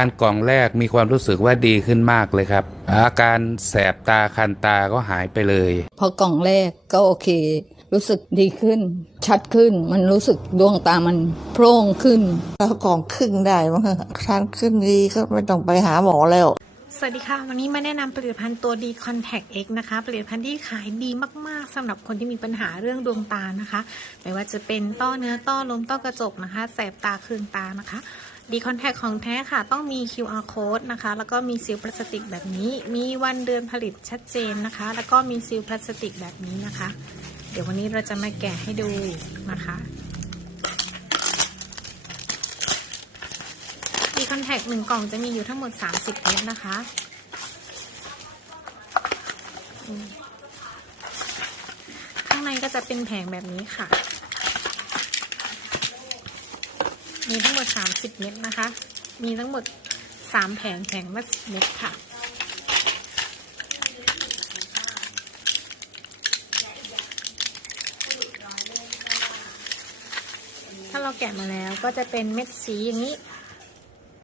านกล่องแรกมีความรู้สึกว่าดีขึ้นมากเลยครับ อาการแสบตาคันตาก็หายไปเลย พอกล่องแรกก็โอเค รู้สึกดีขึ้น ชัดขึ้นมันรู้สึกดวงตามันโพร่งขึ้น แล้วกล่องครึ่งได้มั้งทานขึ้นดีก็ไม่ต้องไปหาหมอแล้ว สวัสดีค่ะ วันนี้มาแนะนำผลิตภัณฑ์ตัว D Contact X นะคะ ผลิตภัณฑ์ที่ขายดีมาก ๆสำหรับคนที่มีปัญหาเรื่องดวงตานะคะ ไม่ว่าจะเป็นต้อเนื้อต้อลมต้อกระจกนะคะ แสบตาเคืองตานะคะ D Contact ของแท้ค่ะ ต้องมี QR code นะคะ แล้วก็มีซีลพลาสติกแบบนี้ มีวันเดือนผลิตชัดเจนนะคะ แล้วก็มีซีลพลาสติกแบบนี้นะคะ เดี๋ยววันนี้เราจะมาแกะให้ดูนะคะ คอนแทคหนึ่งกล่องจะมีอยู่ทั้งหมด 30เม็ดนะคะข้างในก็จะเป็นแผงแบบนี้ค่ะ มีทั้งหมด 30 เม็ดนะคะ มีทั้งหมด 3 แผงแผงละ10เม็ดค่ะถ้าเราแกะมาแล้วก็จะเป็นเม็ดสีอย่างนี้